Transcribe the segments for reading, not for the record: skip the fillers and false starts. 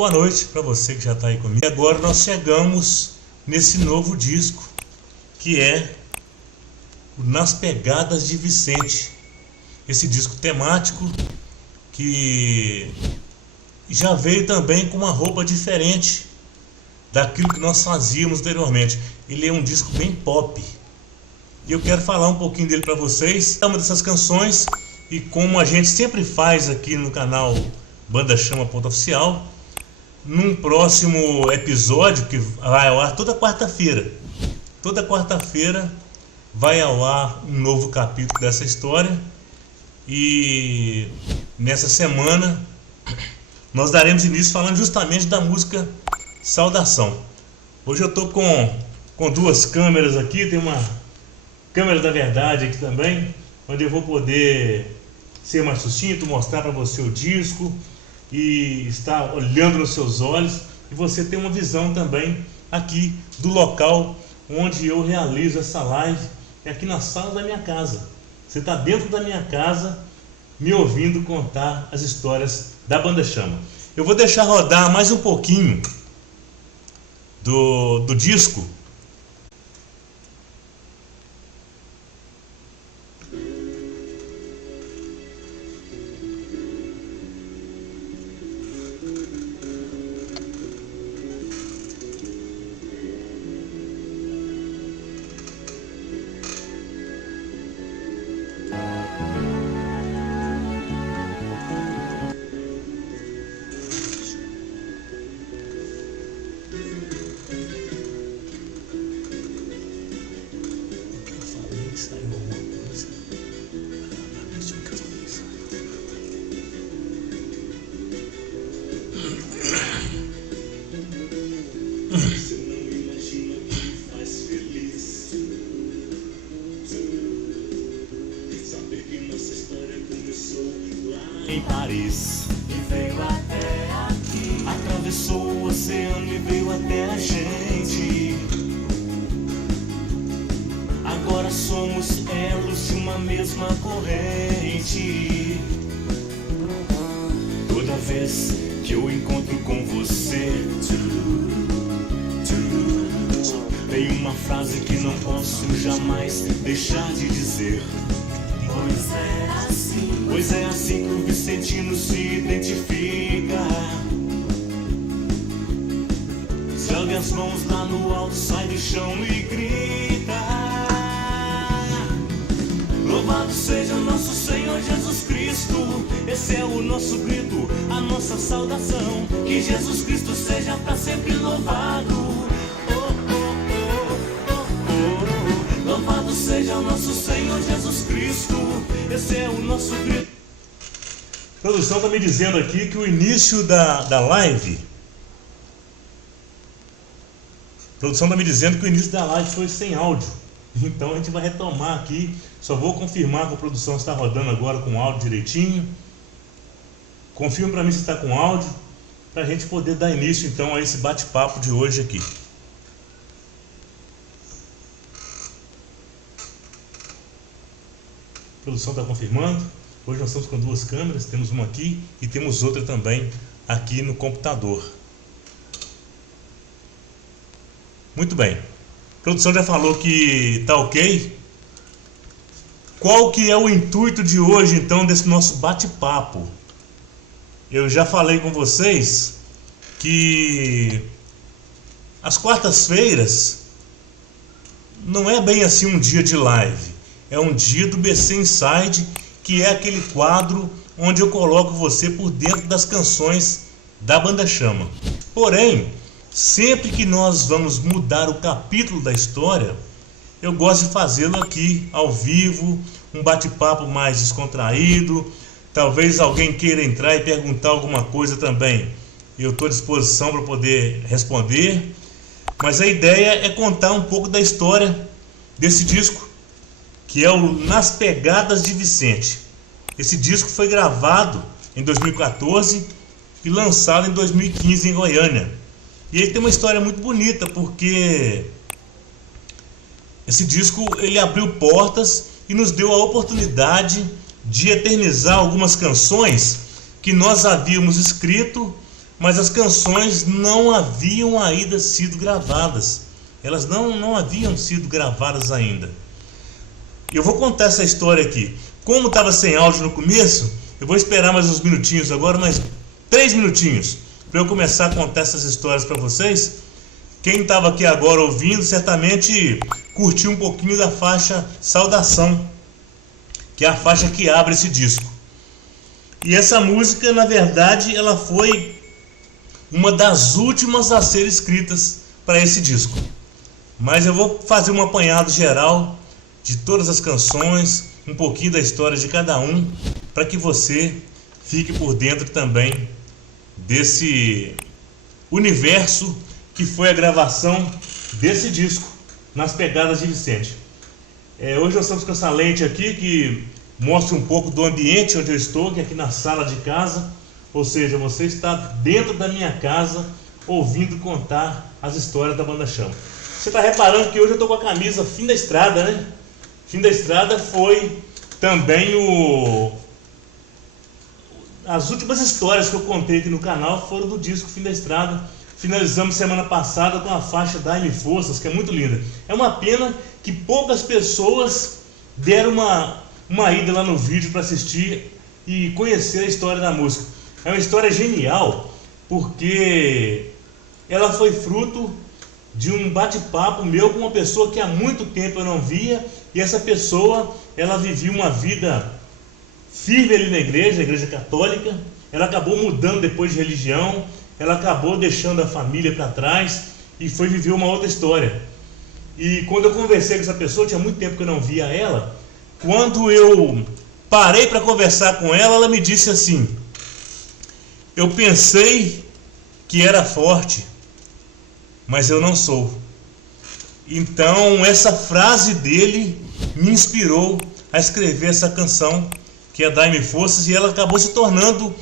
boa noite para você que já está aí comigo. E agora nós chegamos nesse novo disco, que é o Nas Pegadas de Vicente. Esse disco temático que já veio também com uma roupa diferente daquilo que nós fazíamos anteriormente. Ele é um disco bem pop. E eu quero falar um pouquinho dele para vocês, uma dessas canções, e como a gente sempre faz aqui no canal Banda Chama Oficial, num próximo episódio que vai ao ar toda quarta-feira. Toda quarta-feira vai ao ar um novo capítulo dessa história, e nessa semana nós daremos início falando justamente da música Saudação. Hoje eu estou com duas câmeras aqui, tem uma câmera da verdade aqui também, onde eu vou poder ser mais sucinto, mostrar para você o disco e estar olhando nos seus olhos, e você ter uma visão também aqui do local onde eu realizo essa live, é aqui na sala da minha casa. Você está dentro da minha casa me ouvindo contar as histórias da Banda Chama. Eu vou deixar rodar mais um pouquinho do disco. Em Paris e veio até aqui, atravessou o oceano e veio até a gente. Agora somos elos de uma mesma corrente. Toda vez que eu encontro com você, tem uma frase que não posso jamais deixar de dizer. Pois é assim que o vicentino se identifica. Joga as mãos lá no alto, sai do chão e grita: louvado seja nosso Senhor Jesus Cristo. Esse é o nosso grito, a nossa saudação. Que Jesus Cristo seja para sempre louvado. Louvado seja o nosso Senhor Jesus Cristo. Esse é o nosso grito. A produção está me dizendo aqui que o início da live, foi sem áudio. Então a gente vai retomar aqui. Só vou confirmar que a produção está rodando agora com áudio direitinho. Confirma para mim se está com áudio, para a gente poder dar início então a esse bate-papo de hoje aqui. A produção está confirmando. Hoje nós estamos com duas câmeras, temos uma aqui e temos outra também aqui no computador. Muito bem. A produção já falou que está ok. Qual que é o intuito de hoje então desse nosso bate-papo? Eu já falei com vocês que as quartas-feiras não é bem assim um dia de live. É um dia do BC Inside, que é aquele quadro onde eu coloco você por dentro das canções da Banda Chama. Porém, sempre que nós vamos mudar o capítulo da história, eu gosto de fazê-lo aqui, ao vivo, um bate-papo mais descontraído. Talvez alguém queira entrar e perguntar alguma coisa também. Eu estou à disposição para poder responder. Mas a ideia é contar um pouco da história desse disco, que é o Nas Pegadas de Vicente. Esse disco foi gravado em 2014 e lançado em 2015 em Goiânia. E ele tem uma história muito bonita, porque esse disco ele abriu portas e nos deu a oportunidade de eternizar algumas canções que nós havíamos escrito, mas as canções não haviam ainda sido gravadas. Elas não haviam sido gravadas ainda. Eu vou contar essa história aqui. Como estava sem áudio no começo, eu vou esperar mais uns minutinhos agora, mais 3 minutinhos, para eu começar a contar essas histórias para vocês. Quem estava aqui agora ouvindo, certamente curtiu um pouquinho da faixa Saudação, que é a faixa que abre esse disco. E essa música, na verdade, ela foi uma das últimas a ser escritas para esse disco. Mas eu vou fazer um apanhado geral de todas as canções, um pouquinho da história de cada um, para que você fique por dentro também desse universo que foi a gravação desse disco, Nas Pegadas de Vicente. Hoje nós estamos com essa lente aqui que mostra um pouco do ambiente onde eu estou, que é aqui na sala de casa. Ou seja, você está dentro da minha casa ouvindo contar as histórias da Banda Chama. Você está reparando que hoje eu estou com a camisa Fim da Estrada, né? Fim da Estrada foi também as últimas histórias que eu contei aqui no canal foram do disco Fim da Estrada. Finalizamos semana passada com a faixa Dai-me Forças, que é muito linda. É uma pena que poucas pessoas deram uma ida lá no vídeo para assistir e conhecer a história da música. É uma história genial, porque ela foi fruto de um bate-papo meu com uma pessoa que há muito tempo eu não via, e essa pessoa, ela vivia uma vida firme ali na igreja, a igreja católica. Ela acabou mudando depois de religião, ela acabou deixando a família para trás e foi viver uma outra história. E quando eu conversei com essa pessoa, tinha muito tempo que eu não via ela, quando eu parei para conversar com ela, ela me disse assim: eu pensei que era forte, mas eu não sou. Então essa frase dele me inspirou a escrever essa canção, que é Dai-me Forças, e ela acabou se tornando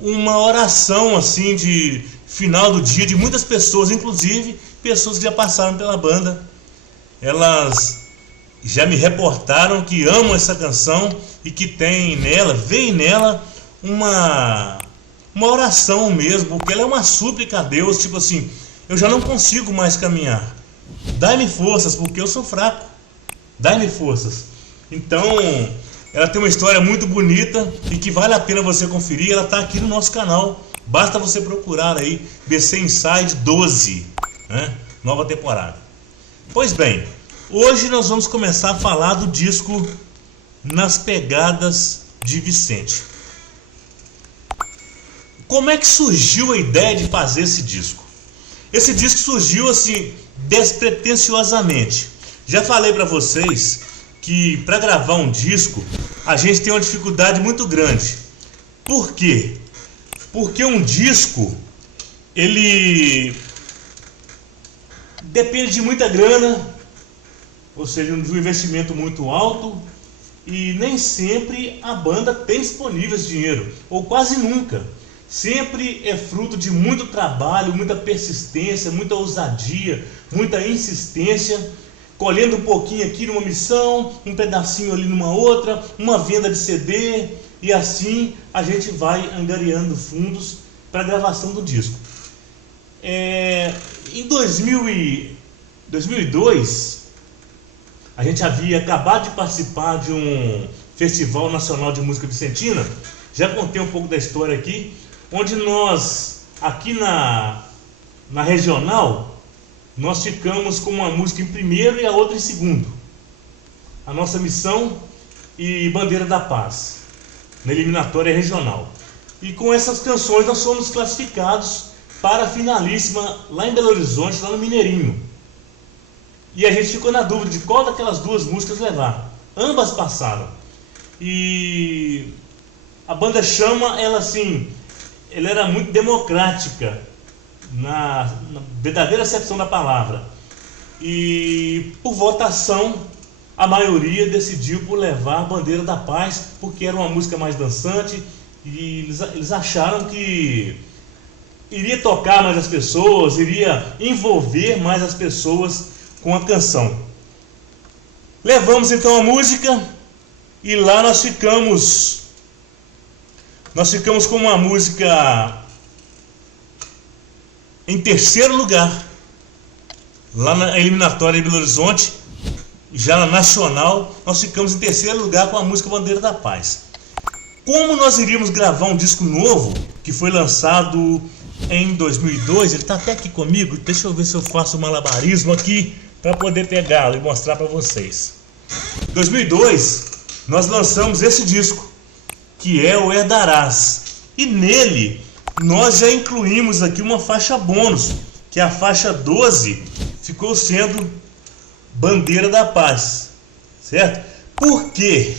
uma oração assim de final do dia de muitas pessoas, inclusive pessoas que já passaram pela banda. Elas já me reportaram que amam essa canção e que veem nela uma oração mesmo, porque ela é uma súplica a Deus, tipo assim: eu já não consigo mais caminhar, dai-me forças, porque eu sou fraco, dai-me forças. Então ela tem uma história muito bonita e que vale a pena você conferir. Ela está aqui no nosso canal, basta você procurar aí BC Inside 12, né? Nova temporada. Pois bem, hoje nós vamos começar a falar do disco Nas Pegadas de Vicente. Como é que surgiu a ideia de fazer esse disco? Esse disco surgiu assim, despretensiosamente. Já falei para vocês que para gravar um disco a gente tem uma dificuldade muito grande. Por quê? Porque um disco, ele depende de muita grana, ou seja, de um investimento muito alto, e nem sempre a banda tem disponível esse dinheiro, ou quase nunca. Sempre é fruto de muito trabalho, muita persistência, muita ousadia, muita insistência, colhendo um pouquinho aqui numa missão, um pedacinho ali numa outra, uma venda de CD, e assim a gente vai angariando fundos para a gravação do disco. Em 2002, a gente havia acabado de participar de um Festival Nacional de Música Vicentina. Já contei um pouco da história aqui, onde nós, aqui na regional, nós ficamos com uma música em primeiro e a outra em segundo. A nossa Missão e Bandeira da Paz, na eliminatória regional. E com essas canções nós fomos classificados para a finalíssima lá em Belo Horizonte, lá no Mineirinho. E a gente ficou na dúvida de qual daquelas duas músicas levar. Ambas passaram. E a Banda Chama, ela era muito democrática, na verdadeira acepção da palavra. E por votação, a maioria decidiu por levar a Bandeira da Paz, porque era uma música mais dançante, e eles acharam que iria tocar mais as pessoas, iria envolver mais as pessoas com a canção. Levamos então a música, e lá nós ficamos com uma música em terceiro lugar. Lá na eliminatória em Belo Horizonte, já na nacional, nós ficamos em terceiro lugar com a música Bandeira da Paz. Como nós iríamos gravar um disco novo, que foi lançado em 2002, ele está até aqui comigo, deixa eu ver se eu faço um malabarismo aqui para poder pegá-lo e mostrar para vocês. Em 2002, nós lançamos esse disco, que é o Herdarás, e nele nós já incluímos aqui uma faixa bônus, que é a faixa 12, ficou sendo Bandeira da Paz, certo? Por quê?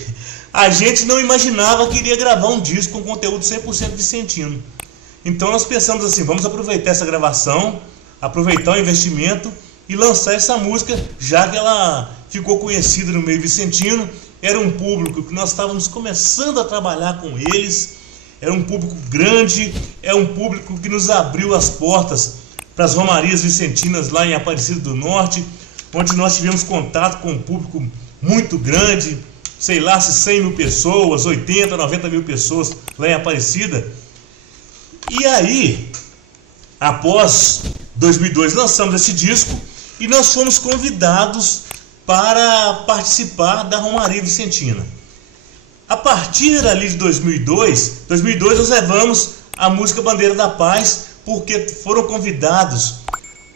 A gente não imaginava que iria gravar um disco com conteúdo 100% vicentino. Então nós pensamos assim, vamos aproveitar essa gravação, aproveitar o investimento e lançar essa música, já que ela ficou conhecida no meio vicentino. Era um público que nós estávamos começando a trabalhar com eles, era um público grande, é um público que nos abriu as portas para as romarias vicentinas lá em Aparecida do Norte, onde nós tivemos contato com um público muito grande, sei lá se 100 mil pessoas, 80, 90 mil pessoas lá em Aparecida. E aí, após 2002, lançamos esse disco e nós fomos convidados para participar da Romaria Vicentina. A partir ali de 2002 nós levamos a música Bandeira da Paz, porque foram convidados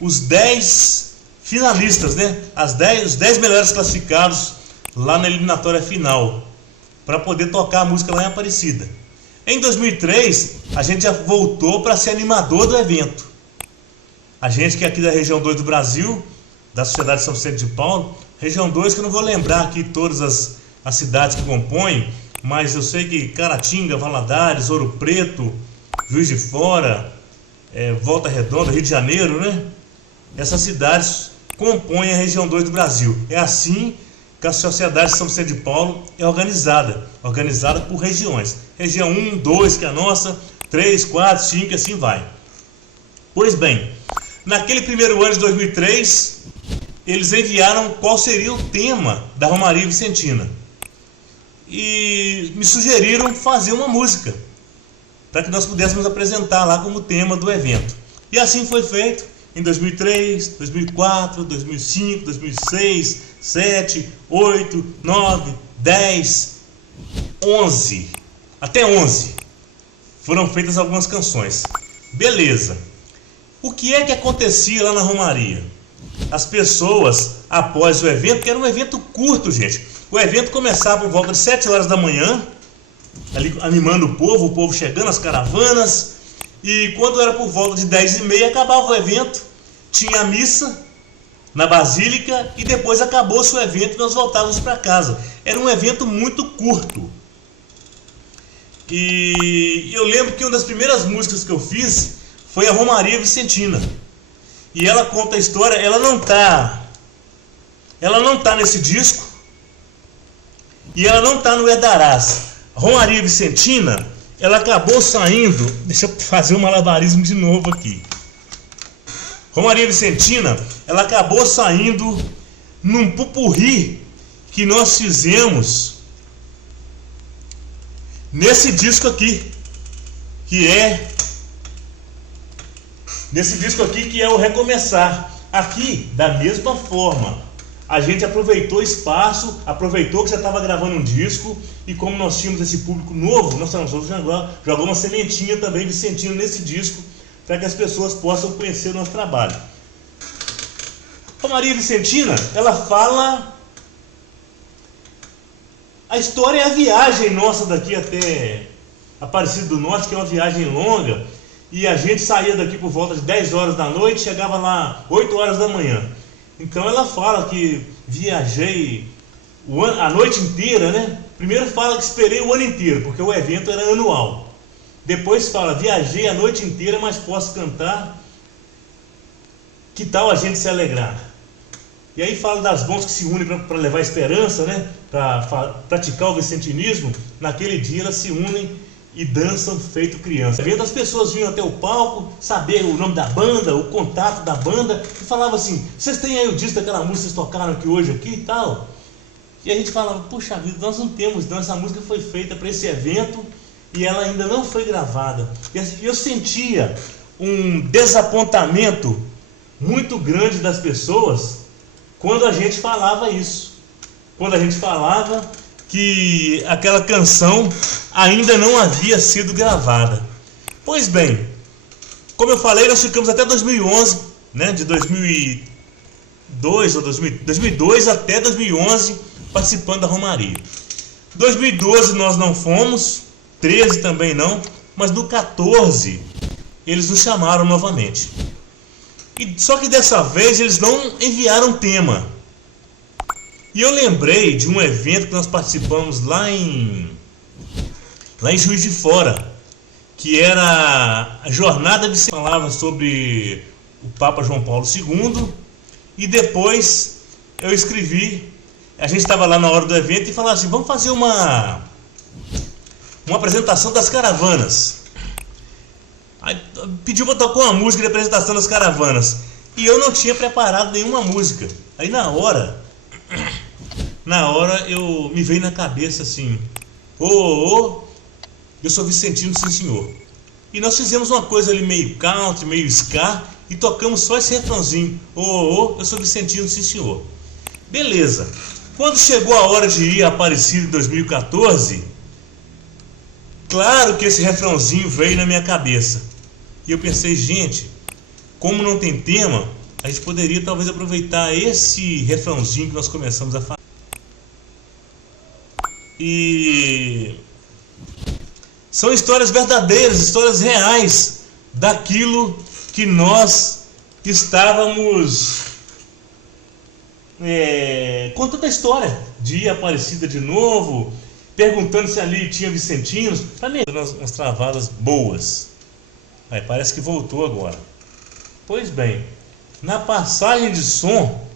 os 10 finalistas, né? Os 10 melhores classificados lá na eliminatória final, para poder tocar a música lá em Aparecida. Em 2003, a gente já voltou para ser animador do evento. A gente que é aqui da região 2 do Brasil, da Sociedade de São Vicente de Paulo, região 2, que eu não vou lembrar aqui todas as cidades que compõem, mas eu sei que Caratinga, Valadares, Ouro Preto, Juiz de Fora, Volta Redonda, Rio de Janeiro, né? Essas cidades compõem a região 2 do Brasil. É assim que a Sociedade de São Vicente de Paulo é organizada por regiões. Região 1, 2, que é a nossa, 3, 4, 5 e assim vai. Pois bem, naquele primeiro ano de 2003, eles enviaram qual seria o tema da Romaria Vicentina. E me sugeriram fazer uma música, para que nós pudéssemos apresentar lá como tema do evento. E assim foi feito em 2003, 2004, 2005, 2006, 7, 8, 9, 10, 11. Até 11 foram feitas algumas canções. Beleza. O que é que acontecia lá na Romaria? As pessoas, após o evento, que era um evento curto, gente. O evento começava por volta de 7 horas da manhã, ali animando o povo chegando, as caravanas. E quando era por volta de 10h30, acabava o evento, tinha a missa na Basílica e depois acabou-se o evento e nós voltávamos para casa. Era um evento muito curto. E eu lembro que uma das primeiras músicas que eu fiz foi a Romaria Vicentina. E ela conta a história, ela não tá nesse disco e ela não tá no Herdarás. A Romaria Vicentina, ela acabou saindo, deixa eu fazer um malabarismo de novo aqui. Romaria Vicentina, ela acabou saindo num pupurri que nós fizemos nesse disco aqui, que é o Recomeçar. Aqui, da mesma forma, a gente aproveitou o espaço, aproveitou que já estava gravando um disco, e como nós tínhamos esse público novo, nós jogamos uma sementinha também vicentina nesse disco, para que as pessoas possam conhecer o nosso trabalho. A Romaria Vicentina, ela fala... A história é a viagem nossa daqui até Aparecida do Norte, que é uma viagem longa, e a gente saía daqui por volta de 10 horas da noite, chegava lá 8 horas da manhã. Então ela fala que viajei a noite inteira, né? Primeiro fala que esperei o ano inteiro, porque o evento era anual. Depois fala, viajei a noite inteira, mas posso cantar. Que tal a gente se alegrar? E aí fala das mãos que se unem para levar esperança, né? Para praticar o vicentinismo. Naquele dia elas se unem e dançam feito criança. As pessoas vinham até o palco, saber o nome da banda, o contato da banda, e falavam assim, vocês têm aí o disco daquela música que vocês tocaram aqui hoje aqui e tal? E a gente falava, puxa vida, nós não temos, não, essa música foi feita para esse evento e ela ainda não foi gravada. E eu sentia um desapontamento muito grande das pessoas quando a gente falava isso. Quando a gente falava que aquela canção ainda não havia sido gravada. Pois bem, como eu falei, nós ficamos até 2011, né, de 2002 até 2011 participando da Romaria. 2012 nós não fomos, 13 também não, mas no 14 eles nos chamaram novamente. Só que dessa vez eles não enviaram tema. E eu lembrei de um evento que nós participamos lá em Juiz de Fora, que era a jornada de falava sobre o Papa João Paulo II, e depois eu escrevi, a gente estava lá na hora do evento e falava assim, vamos fazer uma apresentação das caravanas. Aí pediu para tocar uma música de apresentação das caravanas, e eu não tinha preparado nenhuma música. Aí na hora eu me veio na cabeça assim, eu sou Vicentino, sim senhor. E nós fizemos uma coisa ali meio country, meio ska, e tocamos só esse refrãozinho, eu sou Vicentino, sim senhor. Beleza. Quando chegou a hora de ir a Aparecida em 2014, claro que esse refrãozinho veio na minha cabeça. E eu pensei, gente, como não tem tema, a gente poderia talvez aproveitar esse refrãozinho que nós começamos a falar. E são histórias verdadeiras, histórias reais daquilo que nós estávamos contando a história de Aparecida de novo, perguntando se ali tinha vicentinos, umas travadas boas. Aí parece que voltou agora. Pois bem, na passagem de som,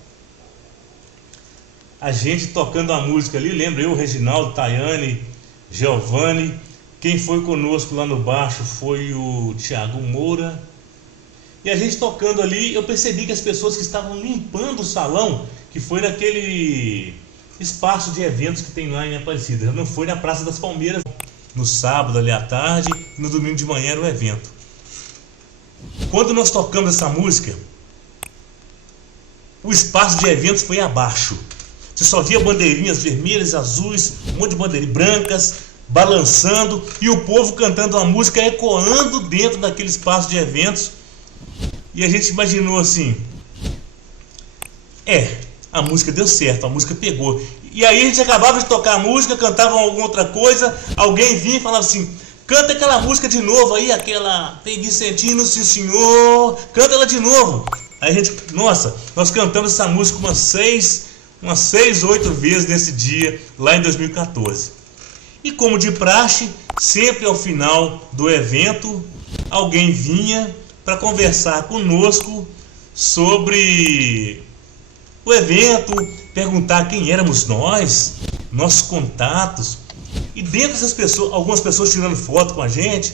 a gente tocando a música ali, lembra eu, Reginaldo, Tayane, Giovanni. Quem foi conosco lá no baixo foi o Thiago Moura. E a gente tocando ali, eu percebi que as pessoas que estavam limpando o salão, que foi naquele espaço de eventos que tem lá em Aparecida, não foi na Praça das Palmeiras, no sábado ali à tarde, e no domingo de manhã era o evento. Quando nós tocamos essa música, o espaço de eventos foi abaixo. Você só via bandeirinhas vermelhas, azuis, um monte de bandeirinhas brancas, balançando, e o povo cantando a música, ecoando dentro daquele espaço de eventos. E a gente imaginou assim, a música deu certo, a música pegou. E aí a gente acabava de tocar a música, cantava alguma outra coisa, alguém vinha e falava assim, canta aquela música de novo aí, aquela tem Vicentino, sim senhor, canta ela de novo. Aí a gente, nós cantamos essa música umas 6, 8 vezes nesse dia, lá em 2014. E como de praxe, sempre ao final do evento, alguém vinha para conversar conosco sobre o evento, perguntar quem éramos nós, nossos contatos. E dentre essas pessoas, algumas pessoas tirando foto com a gente,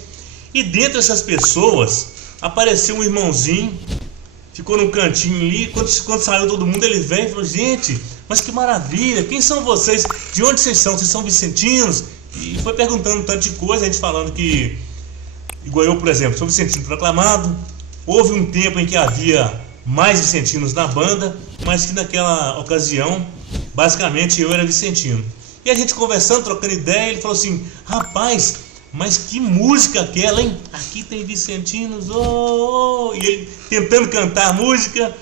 e dentre essas pessoas apareceu um irmãozinho, ficou num cantinho ali. Quando saiu todo mundo, ele veio e falou, gente, mas que maravilha, quem são vocês? De onde vocês são? Vocês são vicentinos? E foi perguntando um tanto de coisa, a gente falando que, igual eu, por exemplo, sou vicentino proclamado. Houve um tempo em que havia mais vicentinos na banda, mas que naquela ocasião, basicamente, eu era vicentino. E a gente conversando, trocando ideia, ele falou assim, rapaz, mas que música aquela, hein? Aqui tem vicentinos, E ele tentando cantar a música,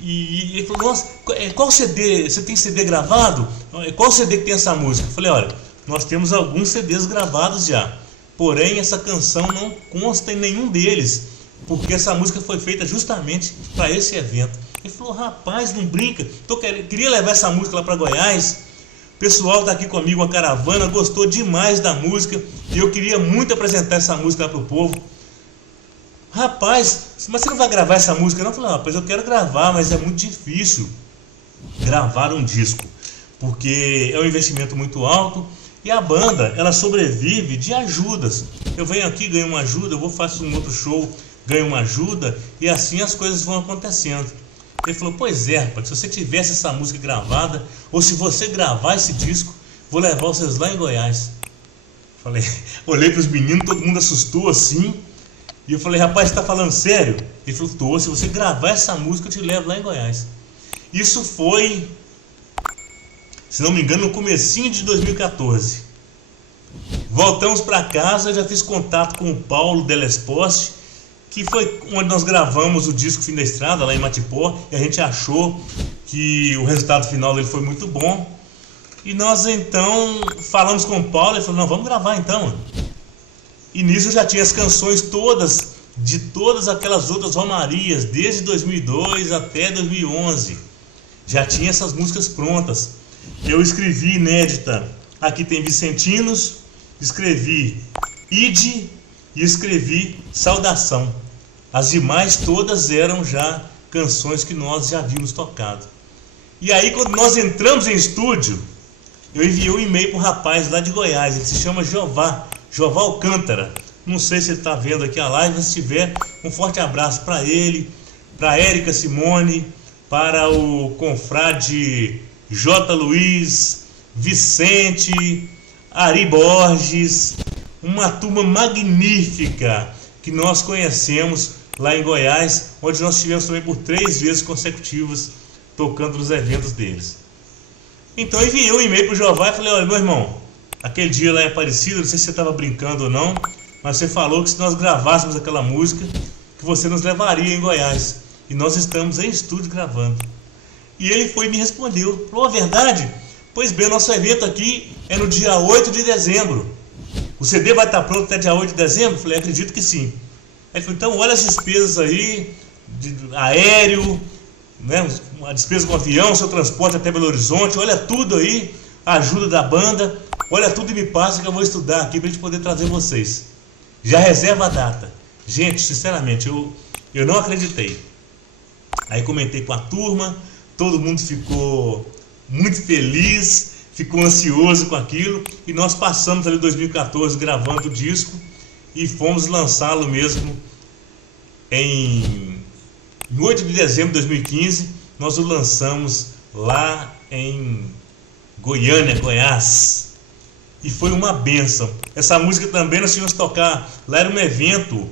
e ele falou, nossa, qual CD? Você tem CD gravado? Qual CD que tem essa música? Eu falei, olha, nós temos alguns CDs gravados já, porém essa canção não consta em nenhum deles, porque essa música foi feita justamente para esse evento. Ele falou, rapaz, não brinca, queria levar essa música lá para Goiás. O pessoal está aqui comigo, a caravana, gostou demais da música, e eu queria muito apresentar essa música lá para o povo. Rapaz, mas você não vai gravar essa música não? Eu falei, rapaz, eu quero gravar, mas é muito difícil gravar um disco, porque é um investimento muito alto, e a banda, ela sobrevive de ajudas. Eu venho aqui, ganho uma ajuda, eu faço um outro show, ganho uma ajuda, e assim as coisas vão acontecendo. Ele falou, pois é, rapaz, se você tivesse essa música gravada, ou se você gravar esse disco, vou levar vocês lá em Goiás. Falei, olhei para os meninos, todo mundo assustou assim, E eu falei, rapaz, você tá falando sério? Ele falou, tô, se você gravar essa música eu te levo lá em Goiás. Isso foi, se não me engano, no comecinho de 2014. Voltamos para casa, eu já fiz contato com o Paulo Delesposte, que foi onde nós gravamos o disco Fim da Estrada, lá em Matipó, e a gente achou que o resultado final dele foi muito bom. E nós então falamos com o Paulo, ele falou, não, vamos gravar então. E nisso eu já tinha as canções todas, de todas aquelas outras romarias, desde 2002 até 2011. Já tinha essas músicas prontas. Eu escrevi inédita, aqui tem Vicentinos, escrevi Ide e escrevi Saudação. As demais todas eram já canções que nós já havíamos tocado. E aí quando nós entramos em estúdio, eu enviei um e-mail para um rapaz lá de Goiás, ele se chama Jeová Alcântara. Não sei se ele está vendo aqui a live, mas se tiver, um forte abraço para ele, para a Érica Simone, para o confrade J. Luiz, Vicente, Ari Borges, uma turma magnífica que nós conhecemos lá em Goiás, onde nós estivemos também por 3 vezes consecutivas tocando nos eventos deles. Então eu enviei um e-mail para o Jeová e falei, olha meu irmão, aquele dia lá em Aparecida, não sei se você estava brincando ou não, mas você falou que se nós gravássemos aquela música, que você nos levaria em Goiás. E nós estamos em estúdio gravando. E ele foi e me respondeu, falou, a verdade? Pois bem, nosso evento aqui é no dia 8 de dezembro. O CD vai estar pronto até dia 8 de dezembro? Eu falei, acredito que sim. Ele falou, então olha as despesas aí, de aéreo, né, a despesa com avião, seu transporte até Belo Horizonte, olha tudo aí, a ajuda da banda, olha tudo e me passa que eu vou estudar aqui para a gente poder trazer vocês. Já reserva a data. Gente, sinceramente, eu não acreditei. Aí comentei com a turma, todo mundo ficou muito feliz, ficou ansioso com aquilo, e nós passamos ali 2014 gravando o disco e fomos lançá-lo mesmo em 8 de dezembro de 2015, nós o lançamos lá em Goiânia, Goiás. E foi uma bênção. Essa música também nós tínhamos que tocar. Lá era um evento.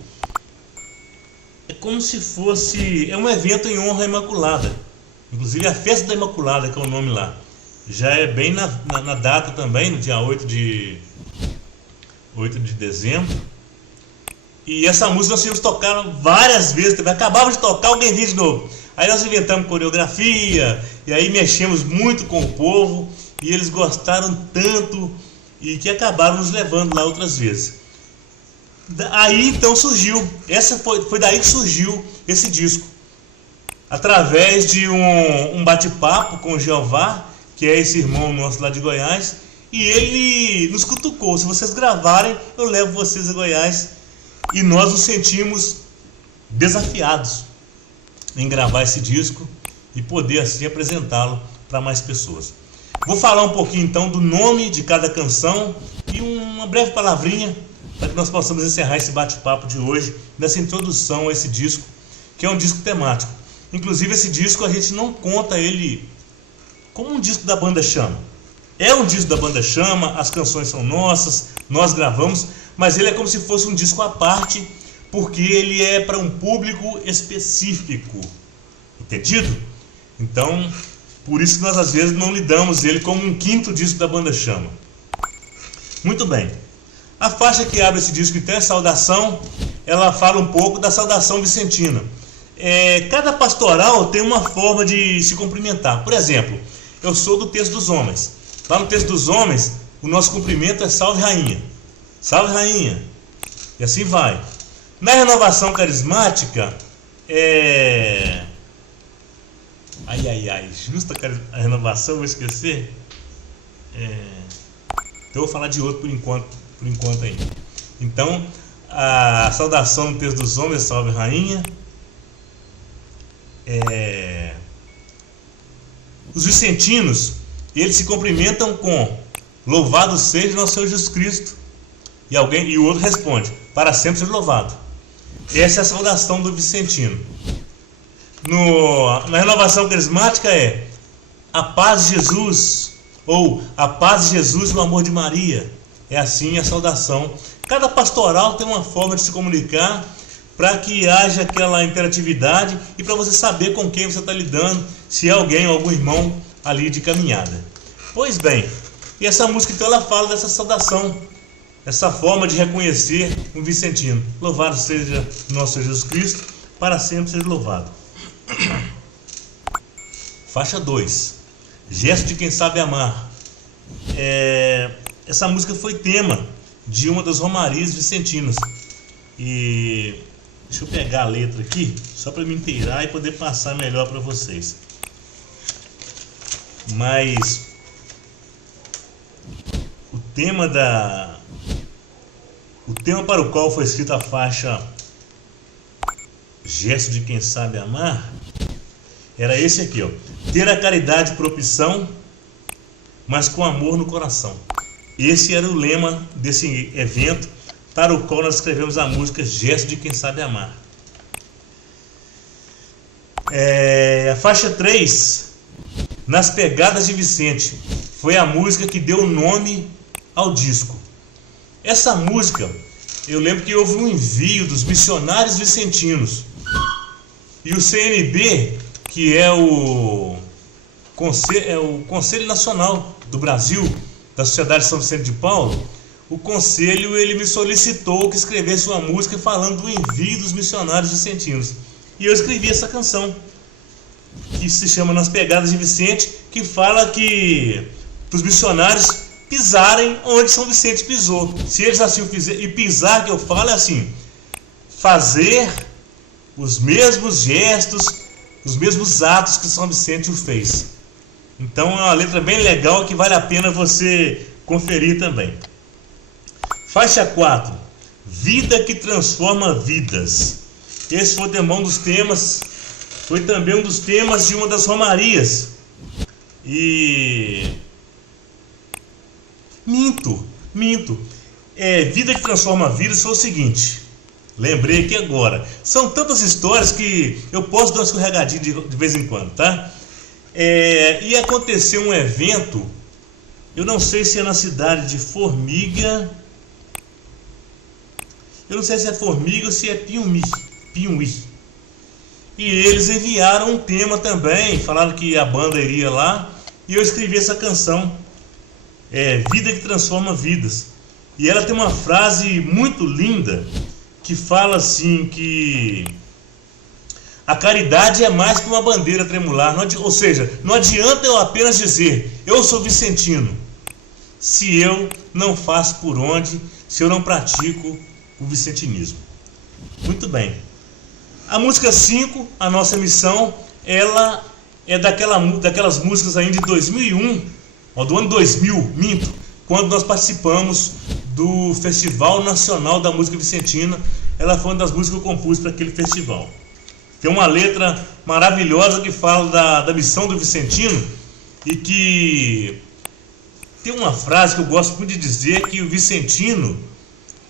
É como se fosse. É um evento em honra à Imaculada. Inclusive a Festa da Imaculada, que é o nome lá. Já é bem na data também, no dia 8 de dezembro. E essa música nós tínhamos que tocar várias vezes. Acabava de tocar, alguém vinha de novo. Aí nós inventamos coreografia. E aí mexemos muito com o povo. E eles gostaram tanto. E que acabaram nos levando lá outras vezes. Aí então surgiu, foi daí que surgiu esse disco. Através de um bate-papo com o Jeová, que é esse irmão nosso lá de Goiás. E ele nos cutucou, se vocês gravarem, eu levo vocês a Goiás. E nós nos sentimos desafiados em gravar esse disco e poder assim apresentá-lo para mais pessoas. Vou falar um pouquinho então do nome de cada canção e uma breve palavrinha para que nós possamos encerrar esse bate-papo de hoje, nessa introdução a esse disco, que é um disco temático. Inclusive esse disco a gente não conta ele como um disco da Banda Chama. É um disco da Banda Chama, as canções são nossas, nós gravamos, mas ele é como se fosse um disco à parte, porque ele é para um público específico. Entendido? Então, por isso que nós às vezes não lidamos ele como um quinto disco da Banda Chama. Muito bem. A faixa que abre esse disco então é Saudação. Ela fala um pouco da saudação vicentina. Cada pastoral tem uma forma de se cumprimentar. Por exemplo, eu sou do Texto dos Homens. Lá no Texto dos Homens, o nosso cumprimento é Salve Rainha. Salve Rainha. E assim vai. Na Renovação Carismática, justa a renovação, vou esquecer. Então eu vou falar de outro por enquanto ainda. Então, a saudação no Texto dos Homens, Salve Rainha. Os vicentinos, eles se cumprimentam com Louvado seja nosso Senhor Jesus Cristo. E o outro responde, para sempre seja louvado. Essa é a saudação do vicentino. Na Renovação Carismática é a paz de Jesus, ou a paz de Jesus e o amor de Maria. É assim a saudação. Cada pastoral tem uma forma de se comunicar para que haja aquela interatividade e para você saber com quem você está lidando, se é alguém ou algum irmão ali de caminhada. Pois bem, e essa música então ela fala dessa saudação, essa forma de reconhecer um vicentino. Louvado seja nosso Jesus Cristo, para sempre seja louvado. Faixa 2, Gesto de quem sabe amar. Essa música foi tema de uma das romarias vicentinas. E deixa eu pegar a letra aqui, só para me inteirar e poder passar melhor para vocês. Mas o tema para o qual foi escrita a faixa Gesto de quem sabe amar era esse aqui, ó. Ter a caridade por opção, mas com amor no coração. Esse era o lema desse evento para o qual nós escrevemos a música Gesto de quem sabe amar. A faixa 3, Nas Pegadas de Vicente, foi a música que deu nome ao disco. Essa música, eu lembro que houve um envio dos missionários vicentinos e o CNB, que é o Conselho Nacional do Brasil da Sociedade de São Vicente de Paulo. O conselho ele me solicitou que escrevesse uma música falando do envio dos missionários vicentinos. E eu escrevi essa canção, que se chama Nas Pegadas de Vicente, que fala que os missionários pisarem onde São Vicente pisou. Se eles assim o fizerem, e pisar que eu falo é assim, fazer os mesmos gestos, os mesmos atos que São Vicente o fez. Então é uma letra bem legal que vale a pena você conferir também. Faixa 4, Vida que transforma vidas. Esse foi também um dos temas, foi também um dos temas de uma das romarias. E minto. Vida que transforma vidas foi o seguinte. Lembrei aqui agora. São tantas histórias que eu posso dar uma escorregadinha de vez em quando, tá? E aconteceu um evento, eu não sei se é na cidade de Formiga, eu não sei se é Formiga ou se é Piumhi. E eles enviaram um tema também, falaram que a banda iria lá, e eu escrevi essa canção, Vida que transforma vidas. E ela tem uma frase muito linda, que fala assim que a caridade é mais que uma bandeira tremular. Ou seja, não adianta eu apenas dizer eu sou vicentino, se eu não faço por onde, se eu não pratico o vicentinismo. Muito bem. A música 5, A Nossa Missão, ela é daquelas músicas ainda de 2001, do ano 2000, quando nós participamos do Festival Nacional da Música Vicentina. Ela foi uma das músicas que eu compus para aquele festival. Tem uma letra maravilhosa que fala da missão do vicentino, e que tem uma frase que eu gosto muito de dizer, que o vicentino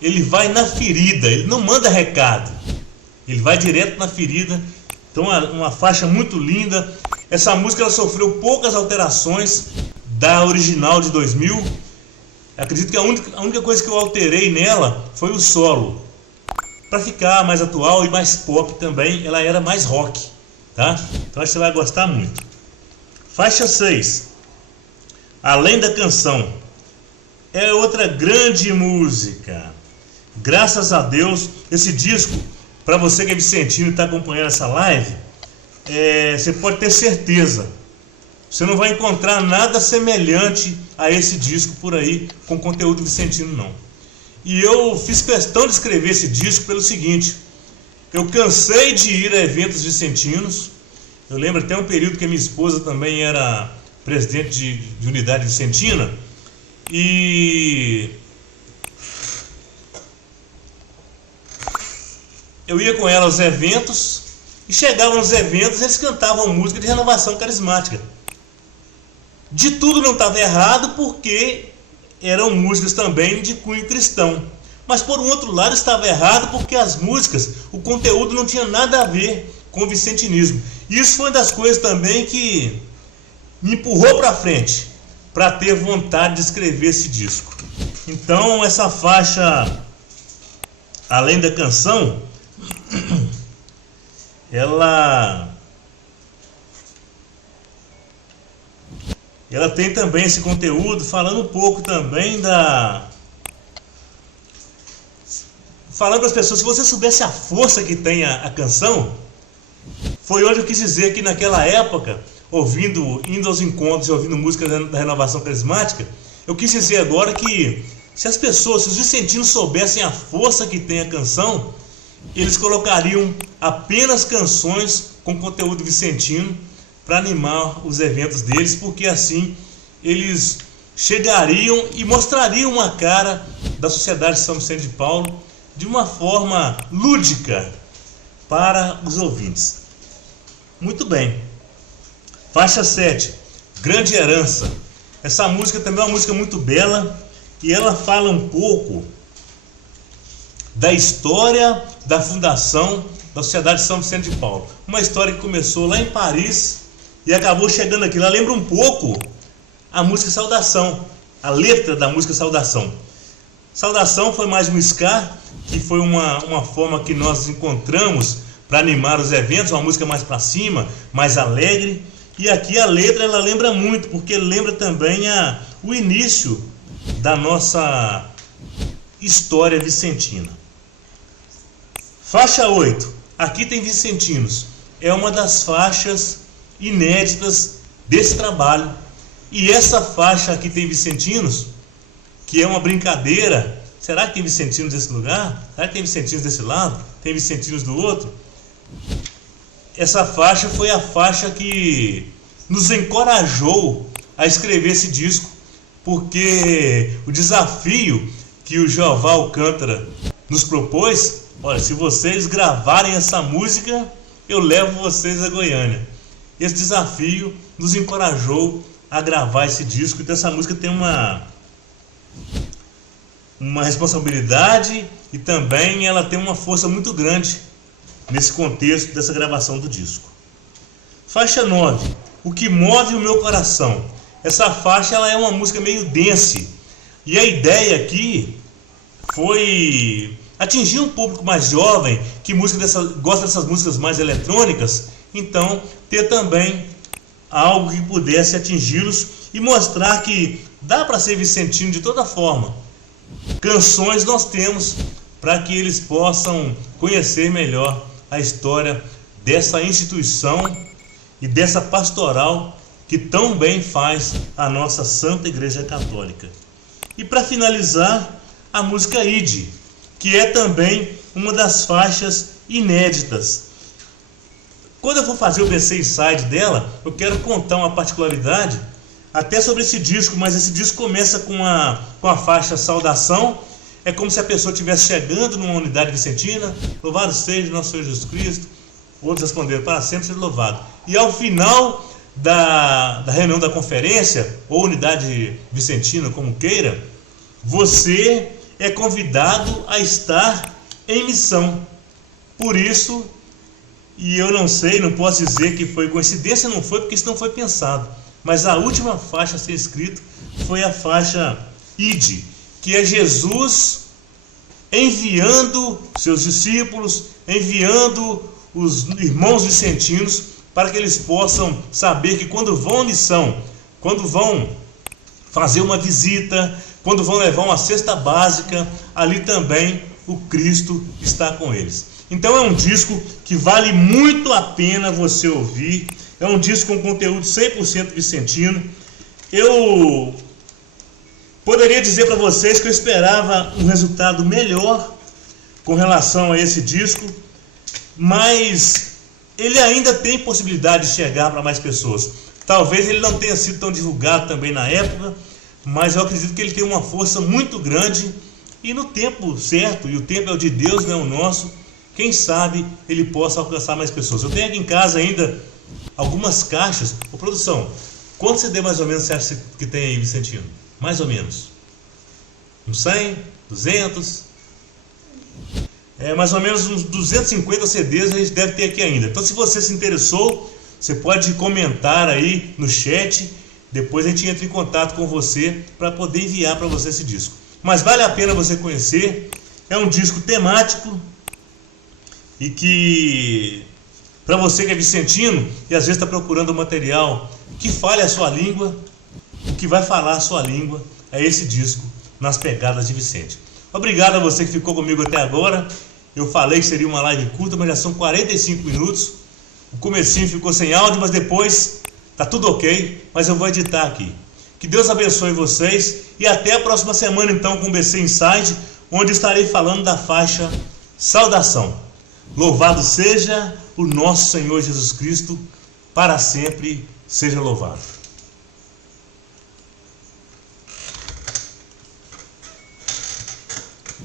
ele vai na ferida, ele não manda recado, ele vai direto na ferida. Então uma faixa muito linda. Essa música ela sofreu poucas alterações da original de 2000. Acredito que a única coisa que eu alterei nela foi o solo, para ficar mais atual e mais pop também. Ela era mais rock, tá? Então acho que você vai gostar muito. Faixa 6, Além da Canção, é outra grande música. Graças a Deus, esse disco, para você que é vicentino e está acompanhando essa live, você pode ter certeza, você não vai encontrar nada semelhante a esse disco por aí com conteúdo vicentino, não. E eu fiz questão de escrever esse disco pelo seguinte: eu cansei de ir a eventos vicentinos. Eu lembro até um período que a minha esposa também era presidente de unidade vicentina, e eu ia com ela aos eventos, e chegava nos eventos, eles cantavam música de renovação carismática. De tudo não estava errado, porque eram músicas também de cunho cristão. Mas por um outro lado estava errado, porque as músicas, o conteúdo não tinha nada a ver com o vicentinismo. E isso foi uma das coisas também que me empurrou para frente, para ter vontade de escrever esse disco. Então essa faixa, Além da Canção, ela tem também esse conteúdo falando um pouco também falando para as pessoas, se você soubesse a força que tem a canção, foi onde eu quis dizer que naquela época, indo aos encontros e ouvindo música da Renovação Carismática, eu quis dizer agora que se os vicentinos soubessem a força que tem a canção, eles colocariam apenas canções com conteúdo vicentino para animar os eventos deles, porque assim eles chegariam e mostrariam uma cara da Sociedade de São Vicente de Paulo de uma forma lúdica para os ouvintes. Muito bem. Faixa 7, Grande Herança. Essa música também é uma música muito bela e ela fala um pouco da história da fundação da Sociedade de São Vicente de Paulo. Uma história que começou lá em Paris e acabou chegando aqui. Ela lembra um pouco a música Saudação, a letra da música Saudação. Saudação foi mais um ska, que foi uma forma que nós encontramos para animar os eventos, uma música mais para cima, mais alegre. E aqui a letra ela lembra muito, porque lembra também o início da nossa história vicentina. Faixa 8, Aqui Tem Vicentinos, é uma das faixas inéditas desse trabalho. E essa faixa Aqui Tem Vicentinos, que é uma brincadeira, será que tem vicentinos desse lugar? Será que tem vicentinos desse lado? Tem vicentinos do outro? Essa faixa foi a faixa que nos encorajou a escrever esse disco, porque o desafio que o Jeová Alcântara nos propôs, olha, se vocês gravarem essa música, eu levo vocês a Goiânia. Esse desafio nos encorajou a gravar esse disco, então essa música tem uma responsabilidade e também ela tem uma força muito grande nesse contexto dessa gravação do disco. Faixa 9, O Que Move o Meu Coração. Essa faixa ela é uma música meio dense e a ideia aqui foi atingir um público mais jovem que gosta dessas músicas mais eletrônicas, então ter também algo que pudesse atingi-los e mostrar que dá para ser vicentino de toda forma. Canções nós temos para que eles possam conhecer melhor a história dessa instituição e dessa pastoral que tão bem faz a nossa Santa Igreja Católica. E para finalizar, a música Ide, que é também uma das faixas inéditas. Quando eu for fazer o BC Inside dela, eu quero contar uma particularidade até sobre esse disco, mas esse disco começa com a faixa Saudação. É como se a pessoa estivesse chegando numa unidade vicentina, louvado seja nosso Senhor Jesus Cristo. Outros responderam, para sempre seja louvado. E ao final da reunião da conferência, ou unidade vicentina, como queira, você é convidado a estar em missão. Por isso, e eu não posso dizer que foi coincidência, não foi, porque isso não foi pensado. Mas a última faixa a ser escrita foi a faixa Ide, que é Jesus enviando seus discípulos, enviando os irmãos vicentinos para que eles possam saber que quando vão à missão, quando vão fazer uma visita, quando vão levar uma cesta básica, ali também o Cristo está com eles. Então é um disco que vale muito a pena você ouvir. É um disco com conteúdo 100% vicentino. Eu poderia dizer para vocês que eu esperava um resultado melhor com relação a esse disco, mas ele ainda tem possibilidade de chegar para mais pessoas. Talvez ele não tenha sido tão divulgado também na época, mas eu acredito que ele tem uma força muito grande e no tempo certo, e o tempo é o de Deus, não é o nosso, quem sabe ele possa alcançar mais pessoas. Eu tenho aqui em casa ainda algumas caixas. Ô produção, quanto CD mais ou menos você acha que tem aí, Vicentino? Mais ou menos? Uns 100? 200? Mais ou menos uns 250 CDs a gente deve ter aqui ainda. Então se você se interessou, você pode comentar aí no chat. Depois a gente entra em contato com você para poder enviar para você esse disco. Mas vale a pena você conhecer. É um disco temático E que, para você que é vicentino e às vezes está procurando um material que fale a sua língua, o que vai falar a sua língua é esse disco, Nas Pegadas de Vicente. Obrigado a você que ficou comigo até agora. Eu falei que seria uma live curta, mas já são 45 minutos. O comecinho ficou sem áudio, mas depois tá tudo ok, mas eu vou editar aqui. Que Deus abençoe vocês e até a próxima semana então com o BC Inside, onde estarei falando da faixa Saudação. Louvado seja o nosso Senhor Jesus Cristo, para sempre seja louvado.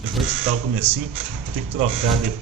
Eu vou editar o comecinho, tem que trocar depois.